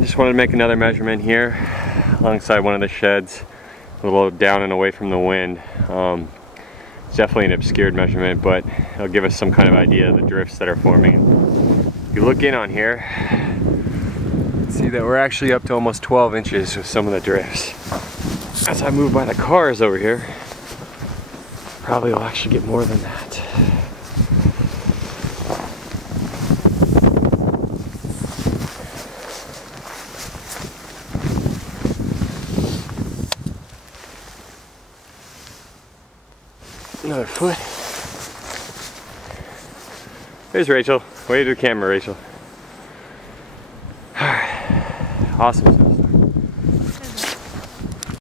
I just wanted to make another measurement here alongside one of the sheds, a little down and away from the wind. It's definitely an obscured measurement, but it'll give us some kind of idea of the drifts that are forming. If you look in on here, see that we're actually up to almost 12 inches with some of the drifts. As I move by the cars over here, probably will actually get more than that. Another foot. There's Rachel. Wave to the camera, Rachel. Awesome.